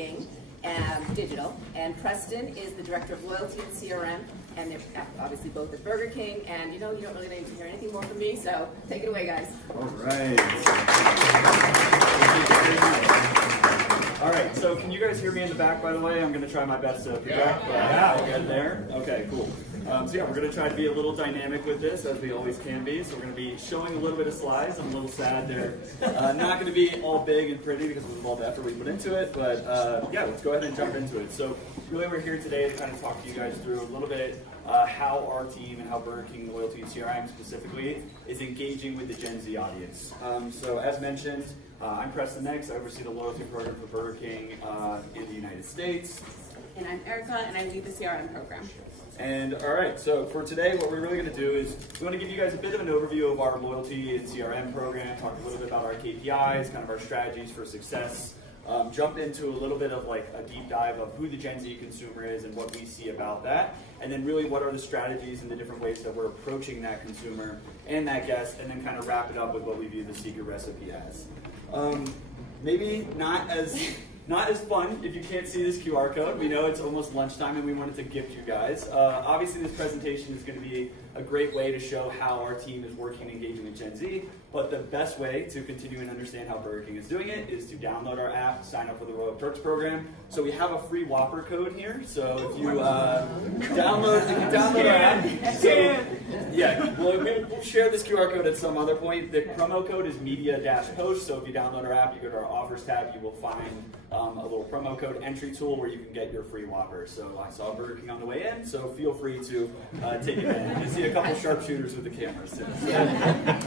Marketing and Digital, and Preston is the Director of Loyalty and CRM, and they're obviously both at Burger King, and you know, you don't really need to hear anything more from me, so take it away, guys. All right. All right, so can you guys hear me in the back, by the way? I'm going to try my best to project, but I'll get there. Okay, cool. So yeah, we're going to try to be a little dynamic with this, as we always can be. So we're going to be showing a little bit of slides. I'm a little sad they're not going to be all big and pretty because of all the effort we put into it. But yeah, let's go ahead and jump into it. So really we're here today to kind of talk to you guys through a little bit how our team and how Burger King Loyalty and CRM specifically is engaging with the Gen Z audience. So as mentioned, I'm Preston Nex. I oversee the loyalty program for Burger King in the United States. And I'm Erica, and I lead the CRM program. And all right, so for today, what we're really going to do is we want to give you guys a bit of an overview of our loyalty and CRM program, talk a little bit about our KPIs, kind of our strategies for success, jump into a little bit of like a deep dive of who the Gen Z consumer is and what we see about that, and then really what are the strategies and the different ways that we're approaching that consumer and that guest, and then kind of wrap it up with what we view the secret recipe as. Maybe not as fun if you can't see this QR code. We know it's almost lunchtime and we wanted to gift you guys. Obviously this presentation is going to be a great way to show how our team is working and engaging with Gen Z, but the best way to continue and understand how Burger King is doing it is to download our app, sign up for the Royal Perks program. So we have a free Whopper code here, so if you download our app, so yeah, we'll share this QR code at some other point. The promo code is media-post, so if you download our app, you go to our offers tab, you will find a little promo code entry tool where you can get your free Whopper. So I saw Burger King on the way in, so feel free to take advantage. You see a couple sharpshooters with the cameras too.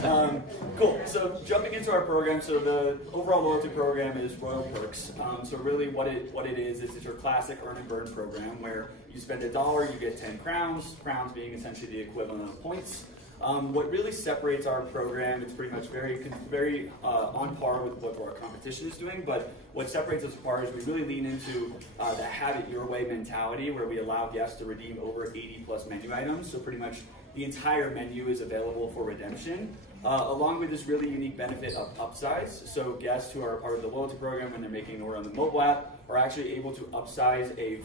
So, cool. So jumping into our program, so the overall loyalty program is Royal Perks. So really what it is it's your classic earn and burn program where you spend $1, you get 10 crowns, crowns being essentially the equivalent of points. What really separates our program, it's pretty much very on par with what our competition is doing, but what separates us apart is we really lean into the have it your way mentality where we allow guests to redeem over 80 plus menu items, so pretty much the entire menu is available for redemption, along with this really unique benefit of upsize. So guests who are part of the loyalty program when they're making an order on the mobile app are actually able to upsize a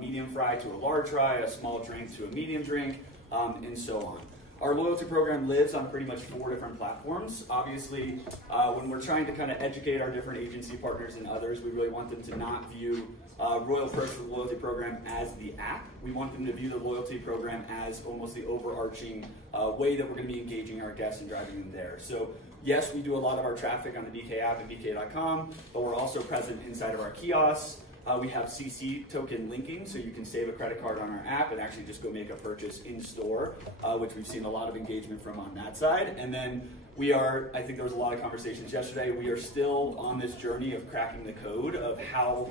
medium fry to a large fry, a small drink to a medium drink, and so on. Our loyalty program lives on pretty much 4 different platforms. Obviously, when we're trying to kind of educate our different agency partners and others, we really want them to not view Royal Perks for the loyalty program as the app. We want them to view the loyalty program as almost the overarching way that we're going to be engaging our guests and driving them there. So yes, we do a lot of our traffic on the BK app and BK.com, but we're also present inside of our kiosks. We have CC token linking, so you can save a credit card on our app and actually just go make a purchase in store, which we've seen a lot of engagement from on that side. And then we are, I think there was a lot of conversations yesterday, we are still on this journey of cracking the code of how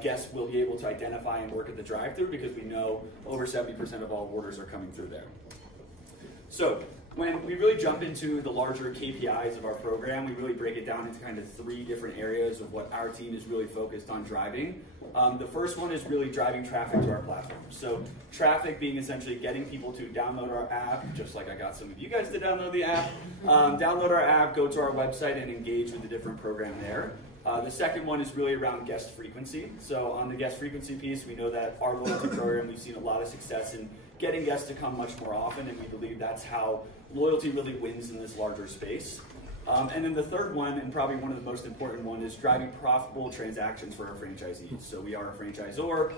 guests will be able to identify and work at the drive-thru because we know over 70% of all orders are coming through there. So when we really jump into the larger KPIs of our program, we really break it down into kind of 3 different areas of what our team is really focused on driving. The first one is really driving traffic to our platform. So traffic being essentially getting people to download our app, just like I got some of you guys to download the app. Download our app, go to our website and engage with the different program there. The second one is really around guest frequency. So on the guest frequency piece, we know that our loyalty program, we've seen a lot of success in getting guests to come much more often, and we believe that's how loyalty really wins in this larger space. And then the third one, and probably one of the most important one, is driving profitable transactions for our franchisees. So we are a franchisor.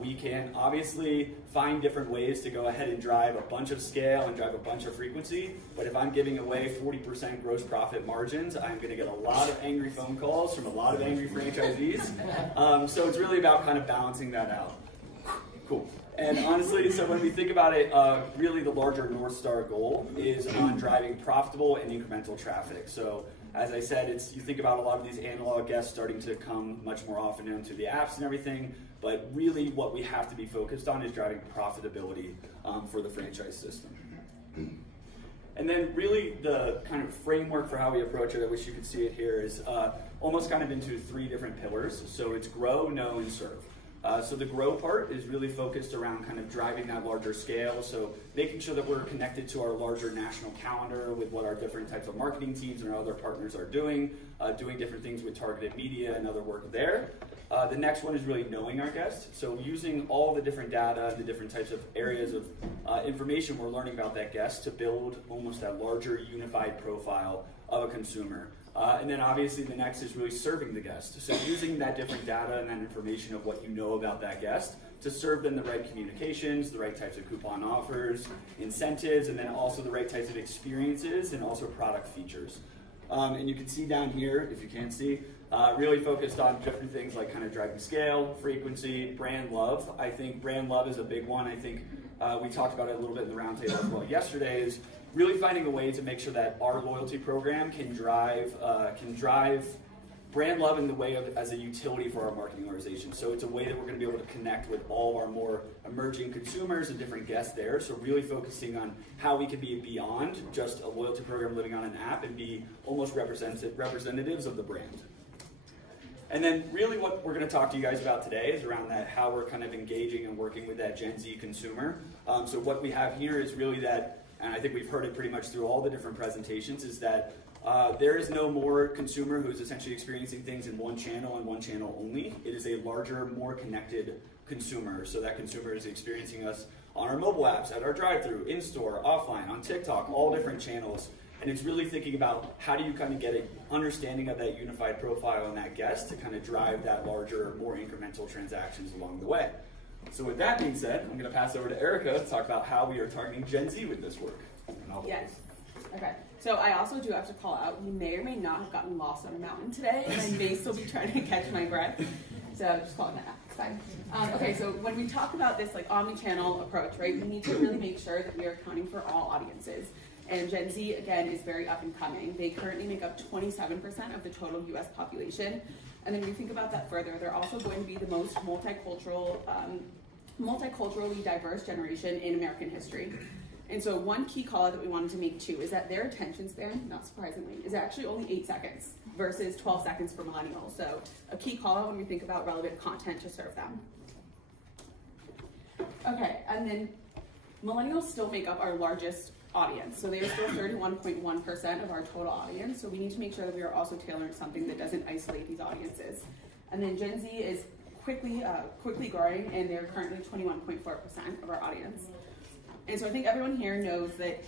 We can obviously find different ways to go ahead and drive a bunch of scale and drive a bunch of frequency. But if I'm giving away 40% gross profit margins, I'm going to get a lot of angry phone calls from a lot of angry franchisees. So it's really about kind of balancing that out. Cool. And honestly, so when we think about it, really the larger North Star goal is on driving profitable and incremental traffic. So as I said, you think about a lot of these analog guests starting to come much more often into the apps and everything, but really what we have to be focused on is driving profitability for the franchise system. And then really the kind of framework for how we approach it, I wish you could see it here, is almost kind of into 3 different pillars. So it's grow, know, and serve. So the grow part is really focused around kind of driving that larger scale. So making sure that we're connected to our larger national calendar with what our different types of marketing teams and our other partners are doing different things with targeted media and other work there. The next one is really knowing our guest. So using all the different data, the different types of areas of information we're learning about that guest to build almost that larger unified profile of a consumer. And then obviously the next is really serving the guest. So using that different data and that information of what you know about that guest to serve them the right communications, the right types of coupon offers, incentives, and then also the right types of experiences and also product features. And you can see down here, if you can't see, really focused on different things like kind of driving scale, frequency, brand love. I think brand love is a big one. I think we talked about it a little bit in the roundtable as well yesterday, is really finding a way to make sure that our loyalty program can drive brand love in the way of as a utility for our marketing organization. So it's a way that we're going to be able to connect with all our more emerging consumers and different guests there. So really focusing on how we can be beyond just a loyalty program living on an app and be almost representatives of the brand. And then really what we're going to talk to you guys about today is around that, how we're kind of engaging and working with that Gen Z consumer. So what we have here is really that, and I think we've heard it pretty much through all the different presentations, is that there is no more consumer who's essentially experiencing things in one channel and one channel only. It is a larger, more connected consumer. So that consumer is experiencing us on our mobile apps, at our drive-thru, in-store, offline, on TikTok, all different channels. And it's really thinking about how do you kind of get an understanding of that unified profile and that guest to kind of drive that larger, more incremental transactions along the way. So with that being said, I'm going to pass over to Erica to talk about how we are targeting Gen Z with this work. Yes. Okay. So I also do have to call out, we may or may not have gotten lost on a mountain today, and I may still be trying to catch my breath. So just calling that out. It's fine. Okay, so when we talk about this like omni-channel approach, right, we need to really make sure that we are accounting for all audiences. And Gen Z, again, is very up and coming. They currently make up 27% of the total US population. And then when you think about that further, they're also going to be the most multiculturally diverse generation in American history. And so one key call out that we wanted to make too is that their attention span, not surprisingly, is actually only 8 seconds versus 12 seconds for millennials. So a key call out when we think about relevant content to serve them. Okay, and then millennials still make up our largest audience. So they are still 31.1% of our total audience. So we need to make sure that we are also tailoring something that doesn't isolate these audiences. And then Gen Z is quickly growing, and they're currently 21.4% of our audience. And so I think everyone here knows the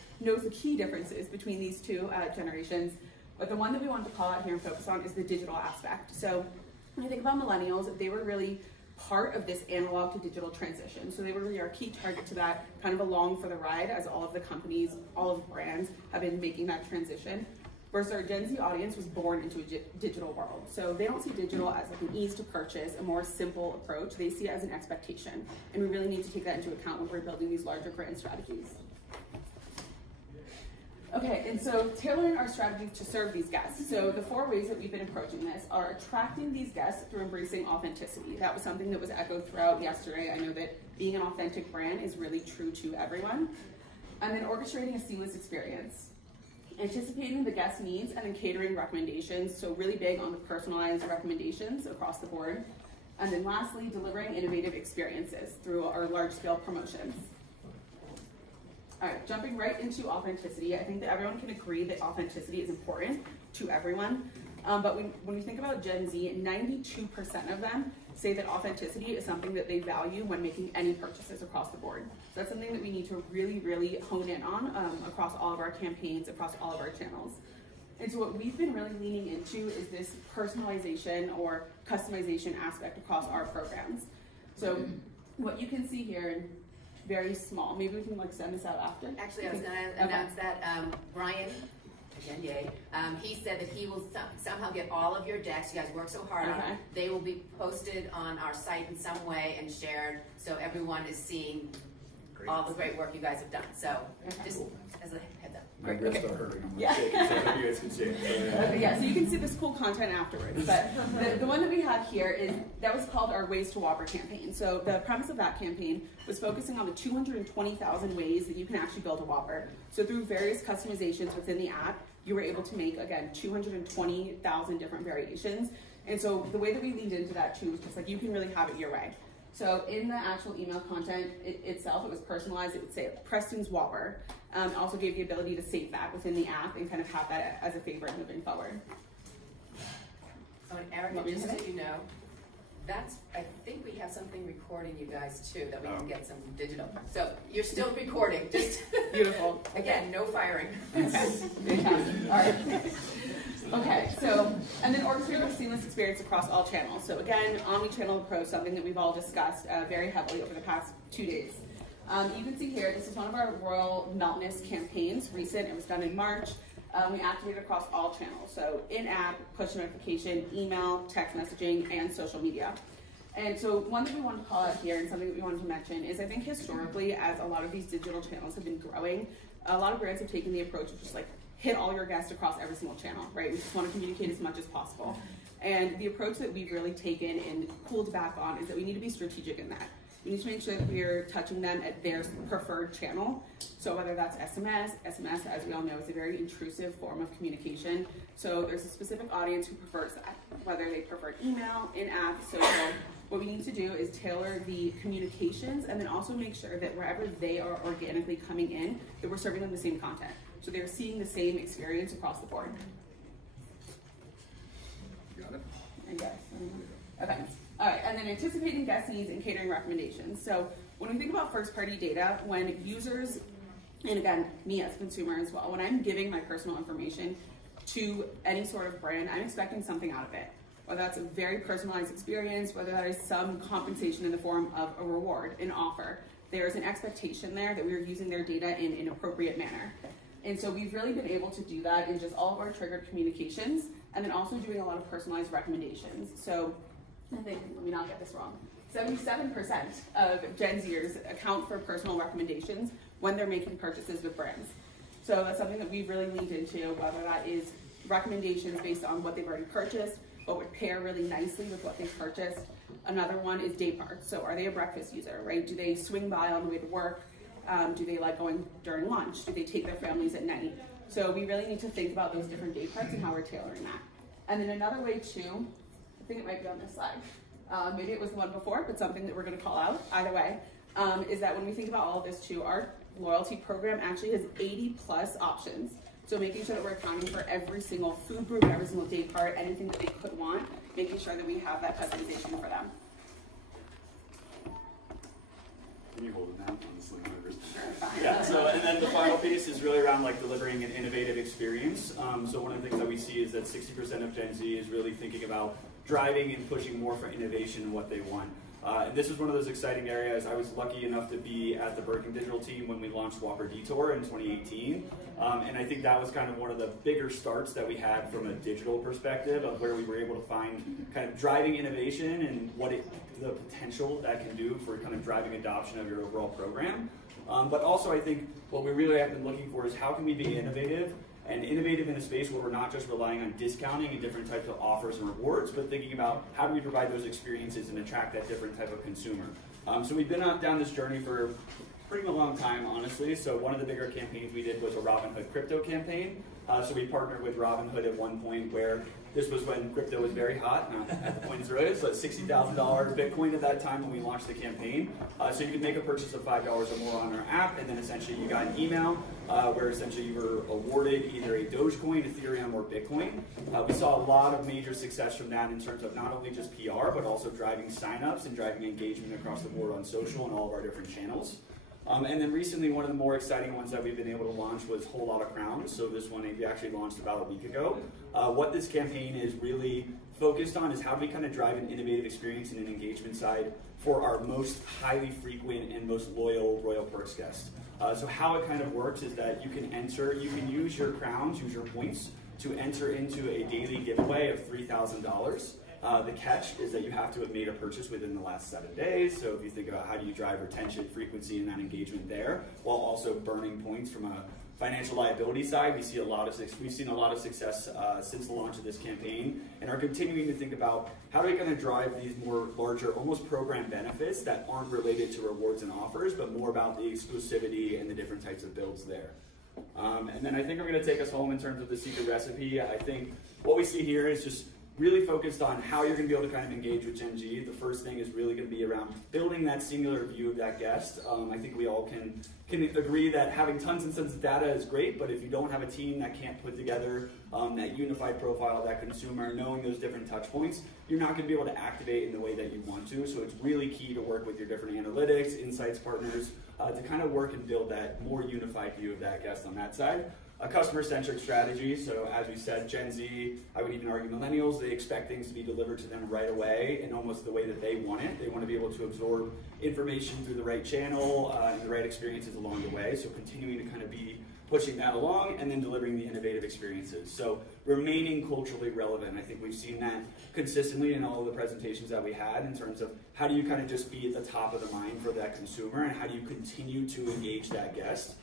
key differences between these two generations. But the one that we wanted to call out here and focus on is the digital aspect. So when you think about millennials, they were really part of this analog to digital transition. So they were really our key target to that, kind of along for the ride as all of the companies, all of the brands have been making that transition. Versus our Gen Z audience was born into a digital world. So they don't see digital as like an ease to purchase, a more simple approach. They see it as an expectation. And we really need to take that into account when we're building these larger brand strategies. Okay, and so tailoring our strategies to serve these guests. So the 4 ways that we've been approaching this are attracting these guests through embracing authenticity. That was something that was echoed throughout yesterday. I know that being an authentic brand is really true to everyone. And then orchestrating a seamless experience. Anticipating the guest needs and then catering recommendations. So really big on the personalized recommendations across the board. And then lastly, delivering innovative experiences through our large-scale promotions. All right, jumping right into authenticity, I think that everyone can agree that authenticity is important to everyone. But when we think about Gen Z, 92% of them say that authenticity is something that they value when making any purchases across the board. So that's something that we need to really, really hone in on across all of our campaigns, across all of our channels. And so what we've been really leaning into is this personalization or customization aspect across our programs. So what you can see here in very small, maybe we can like send this out after. Actually, I was going to announce that Brian, again, yay, he said that he will somehow get all of your decks. You guys work so hard on it. They will be posted on our site in some way and shared, so everyone is seeing all the great work you guys have done. So just as a heads up. My wrists are hurting. I'm like shaking, so I hope you guys can see it. Yeah, so you can see this cool content afterwards. But the one that we have here is, that was called our Ways to Whopper campaign. So the premise of that campaign was focusing on the 220,000 ways that you can actually build a Whopper. So through various customizations within the app, you were able to make, again, 220,000 different variations. And so the way that we leaned into that too was just like, you can really have it your way. So in the actual email content itself, it was personalized. It would say Preston's Whopper. It also gave the ability to save that within the app and kind of have that as a favorite moving forward. Oh, and Erica, just so you know, I think we have something recording you guys too, that we can get some digital. So you're still recording, just beautiful. Again, no firing. Okay, fantastic. All right. Okay, so, and then orchestrating a seamless experience across all channels. So again, omni-channel approach, something that we've all discussed very heavily over the past 2 days. You can see here, this is one of our Royal Meltness campaigns, recent, it was done in March. We activated across all channels, so in-app, push notification, email, text messaging, and social media. And so one thing we wanted to call out here, and something that we wanted to mention, is I think historically, as a lot of these digital channels have been growing, a lot of brands have taken the approach of just like, hit all your guests across every single channel, right? We just want to communicate as much as possible. And the approach that we've really taken and pulled back on is that we need to be strategic in that. We need to make sure that we're touching them at their preferred channel. So whether that's SMS, as we all know, is a very intrusive form of communication. So there's a specific audience who prefers that, whether they prefer email, in-app, social. What we need to do is tailor the communications and then also make sure that wherever they are organically coming in, that we're serving them the same content. So they're seeing the same experience across the board. Got it? I guess. Okay. All right, and then anticipating guest needs and catering recommendations. So when we think about first-party data, when users, and again, me as a consumer as well, when I'm giving my personal information to any sort of brand, I'm expecting something out of it. Whether that's a very personalized experience, whether that is some compensation in the form of a reward, an offer. There's an expectation there that we are using their data in an appropriate manner. And so we've really been able to do that in just all of our triggered communications, and then also doing a lot of personalized recommendations. So I think, let me not get this wrong, 77% of Gen Zers account for personal recommendations when they're making purchases with brands. So that's something that we've really leaned into, whether that is recommendations based on what they've already purchased, what would pair really nicely with what they've purchased. Another one is day parts. So are they a breakfast user, right? Do they swing by on the way to work? Do they like going during lunch? Do they take their families at night? So we really need to think about those different day parts and how we're tailoring that. And then another way too, I think it might be on this slide. Maybe it was the one before, but something that we're going to call out either way, is that when we think about all of this too, our loyalty program actually has 80 plus options. So making sure that we're accounting for every single food group, every single day part, anything that they could want, making sure that we have that customization for them. Can you hold it now? Honestly, yeah, so and then the final piece is really around like delivering an innovative experience. So one of the things that we see is that 60% of Gen Z is really thinking about driving and pushing more for innovation and what they want. And this is one of those exciting areas. I was lucky enough to be at the Birkin Digital team when we launched Whopper Detour in 2018. And I think that was kind of one of the bigger starts that we had from a digital perspective of where we were able to find kind of driving innovation and the potential that can do for kind of driving adoption of your overall program. But also I think what we really have been looking for is how can we be innovative and innovative in a space where we're not just relying on discounting and different types of offers and rewards, but thinking about how do we provide those experiences and attract that different type of consumer. So we've been down this journey for pretty long time, honestly. So one of the bigger campaigns we did was a Robinhood crypto campaign. So we partnered with Robinhood at one point where this was when crypto was very hot, at the point it's really, so it's $60,000 Bitcoin at that time when we launched the campaign. So you could make a purchase of $5 or more on our app, and then essentially you got an email where essentially you were awarded either a Dogecoin, Ethereum, or Bitcoin. We saw a lot of major success from that in terms of not only just PR, but also driving signups and driving engagement across the board on social and all of our different channels. And then recently, one of the more exciting ones that we've been able to launch was Whole Lotta Crowns. So this one we actually launched about a week ago. What this campaign is really focused on is how do we kind of drive an innovative experience and an engagement side for our most highly frequent and most loyal Royal Perks guests. So how it kind of works is that you can use your crowns, use your points to enter into a daily giveaway of $3,000. The catch is that you have to have made a purchase within the last 7 days. So if you think about how do you drive retention, frequency, and that engagement there, while also burning points from a financial liability side, we've seen a lot of success since the launch of this campaign, and are continuing to think about how do we kind of drive these more larger, almost program benefits that aren't related to rewards and offers, but more about the exclusivity and the different types of builds there. And then I think I'm going to take us home in terms of the secret recipe. I think what we see here is just really focused on how you're going to be able to kind of engage with Gen G. The first thing is really going to be around building that singular view of that guest. I think we all can agree that having tons and tons of data is great, but if you don't have a team that can't put together that unified profile of that consumer, knowing those different touch points, you're not going to be able to activate in the way that you want to. So it's really key to work with your different analytics, insights partners, to kind of work and build that more unified view of that guest on that side. A customer-centric strategy, so as we said, Gen Z, I would even argue millennials, they expect things to be delivered to them right away in almost the way that they want it. They want to be able to absorb information through the right channel and the right experiences along the way, so continuing to kind of be pushing that along and then delivering the innovative experiences. So remaining culturally relevant. I think we've seen that consistently in all of the presentations that we had in terms of how do you kind of just be at the top of the mind for that consumer and how do you continue to engage that guest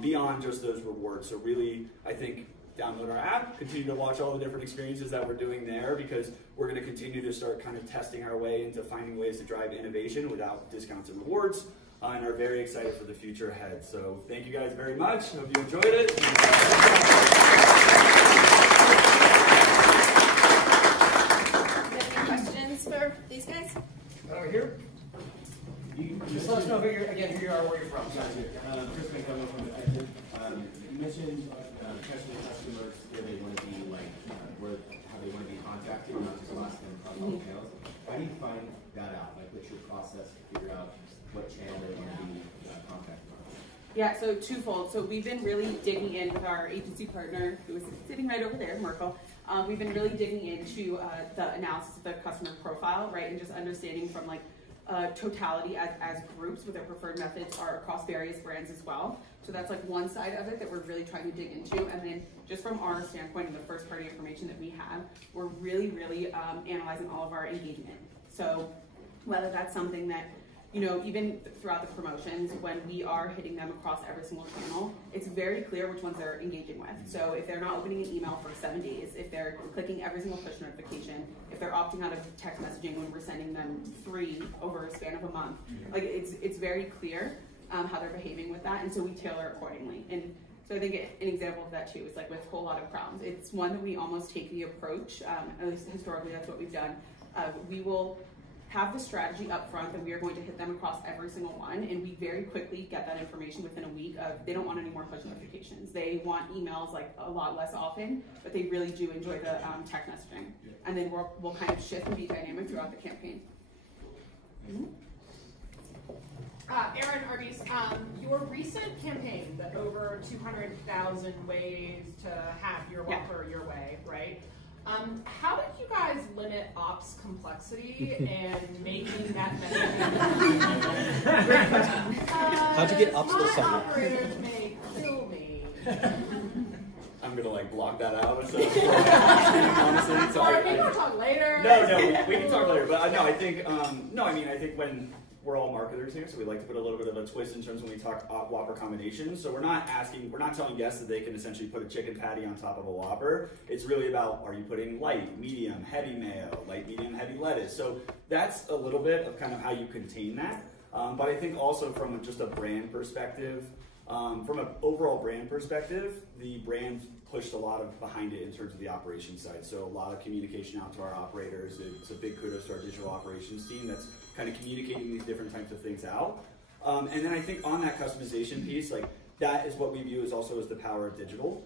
beyond just those rewards. So really, I think, download our app, continue to watch all the different experiences that we're doing there because we're going to continue to start kind of testing our way into finding ways to drive innovation without discounts and rewards and are very excited for the future ahead. So thank you guys very much. Hope you enjoyed it. Any questions for these guys? Over here. Just let us know who you are, where you're from. Chris McDonald from NextGen. You mentioned testing customers where they want to be, how they want to be contacted, not just last name across all channels. How do you find that out? Like, what's your process to figure out what channel they want to be contacted on? Yeah, so twofold. So we've been really digging in with our agency partner, who is sitting right over there, Merkel. We've been really digging into the analysis of the customer profile, right, and just understanding from totality as groups what their preferred methods are across various brands as well. So that's one side of it that we're really trying to dig into. And then just from our standpoint and the first party information that we have, we're really, really analyzing all of our engagement. So whether that's something that, even throughout the promotions, when we are hitting them across every single channel, it's very clear which ones they're engaging with. So if they're not opening an email for 7 days, if they're clicking every single push notification, if they're opting out of text messaging when we're sending them 3 over a span of a month, it's very clear how they're behaving with that, and so we tailor accordingly. And so I think an example of that too is with Whole Lot of Crowns. It's one that we almost take the approach, at least historically that's what we've done. We will have the strategy up front that we are going to hit them across every single one, and we very quickly get that information within a week of they don't want any more push notifications. They want emails a lot less often, but they really do enjoy the text messaging. And then we'll kind of shift and be dynamic throughout the campaign. Aaron Arby's, your recent campaign, the over 200,000 ways to have your Whopper your way, right? How did you guys limit ops complexity and making that messaging? Great question. How'd you get ops to solve it? My operators may kill me. I'm gonna block that out. So, honestly, so or we can talk later. No, we can talk later. But I think, I think when we're all marketers here, so we like to put a little bit of a twist in terms when we talk Whopper combinations. So we're not telling guests that they can essentially put a chicken patty on top of a Whopper. It's really about, are you putting light, medium, heavy mayo, light, medium, heavy lettuce? So that's a little bit of kind of how you contain that. But I think also from just a brand perspective, from an overall brand perspective, the brand pushed a lot behind it in terms of the operations side. So a lot of communication out to our operators. It's a big kudos to our digital operations team that's kind of communicating these different types of things out. And then I think on that customization piece, that is what we view as the power of digital.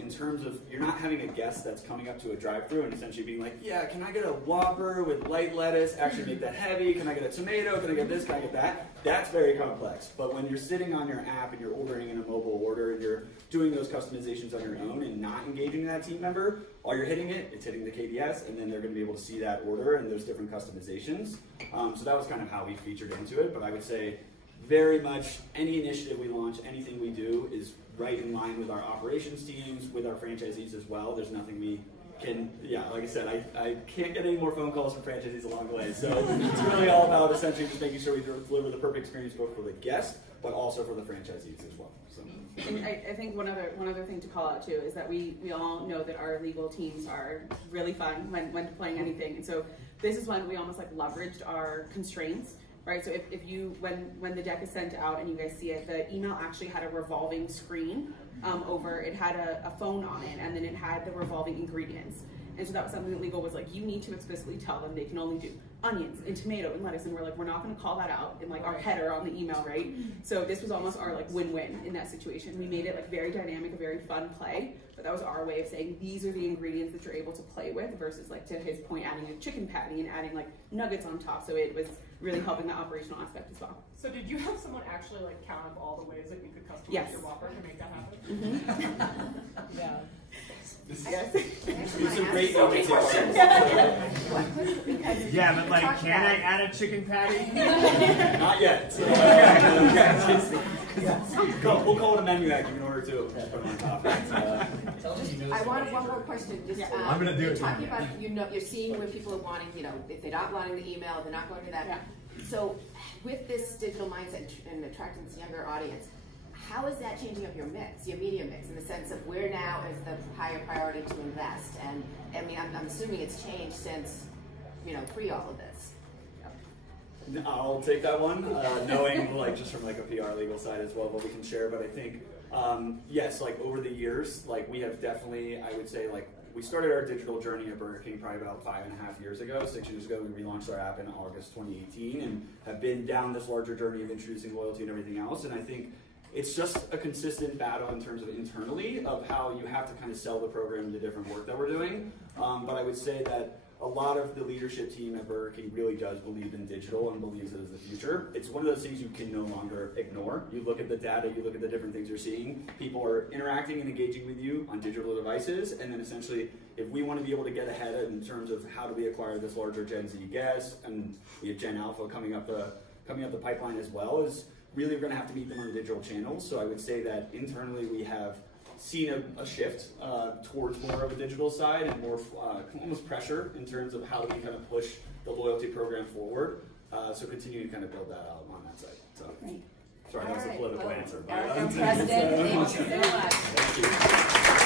In terms of, you're not having a guest that's coming up to a drive-thru and essentially being like, yeah, can I get a Whopper with light lettuce, actually make that heavy, can I get a tomato, can I get this, can I get that? That's very complex. But when you're sitting on your app and you're ordering in a mobile order and you're doing those customizations on your own and not engaging that team member, all you're hitting it's hitting the KDS, and then they're going to be able to see that order and those different customizations. So that was kind of how we featured into it, but I would say very much any initiative we launch, anything we do is right in line with our operations teams, with our franchisees as well. There's nothing we can, like I said, I can't get any more phone calls from franchisees along the way. So it's really all about essentially just making sure we deliver the perfect experience both for the guest, but also for the franchisees as well. So. And I think one other thing to call out too is that we all know that our legal teams are really fun when deploying anything. And so this is when we almost leveraged our constraints. Right, so if you, when the deck is sent out and you guys see it, the email actually had a revolving screen it had a phone on it, and then it had the revolving ingredients. And so that was something that legal was like, you need to explicitly tell them they can only do onions and tomato and lettuce, and we're like, we're not going to call that out in like our header on the email, right? So this was almost our like win-win in that situation. We made it like very dynamic, a very fun play, but that was our way of saying these are the ingredients that you're able to play with versus like to his point adding a chicken patty and adding like nuggets on top. So it was really helping the operational aspect as well. So did you have someone actually like count up all the ways that you could customize Yes. your Whopper to make that happen? Yeah. Yes. It's a great moment. Yeah, but like, can I add a chicken patty? Not yet. So, we'll call it a menu hack. You can order two. Just put them on top. I wanted one more question. Just, I'm gonna do you're it talking now. about, you're seeing when people are wanting, if they're not wanting the email, if they're not going to that. Yeah. So with this digital mindset and attracting this younger audience, how is that changing up your mix, your media mix, in the sense of where now is the higher priority to invest? And I mean, I'm assuming it's changed since, pre all of this. I'll take that one, knowing like just from like a PR legal side as well what we can share. But I think yes, like over the years, like we have definitely, I would say, like we started our digital journey at Burger King probably about 5.5 years ago. 6 years ago, we relaunched our app in August 2018, and have been down this larger journey of introducing loyalty and everything else. And I think it's just a consistent battle in terms of internally of how you have to kind of sell the program and the different work that we're doing. But I would say that a lot of the leadership team at Burger King really does believe in digital and believes it is the future. It's one of those things you can no longer ignore. You look at the data, you look at the different things you're seeing. People are interacting and engaging with you on digital devices, and then essentially, if we want to be able to get ahead in terms of how do we acquire this larger Gen Z guest, and we have Gen Alpha coming up the pipeline as well, is really we're going to have to meet them on the digital channels. So I would say that internally we have seen a shift towards more of a digital side and more almost pressure in terms of how do we kind of push the loyalty program forward. So continue to kind of build that out on that side. So sorry, that was a political answer. Eric, President, thank you so much. Thank you.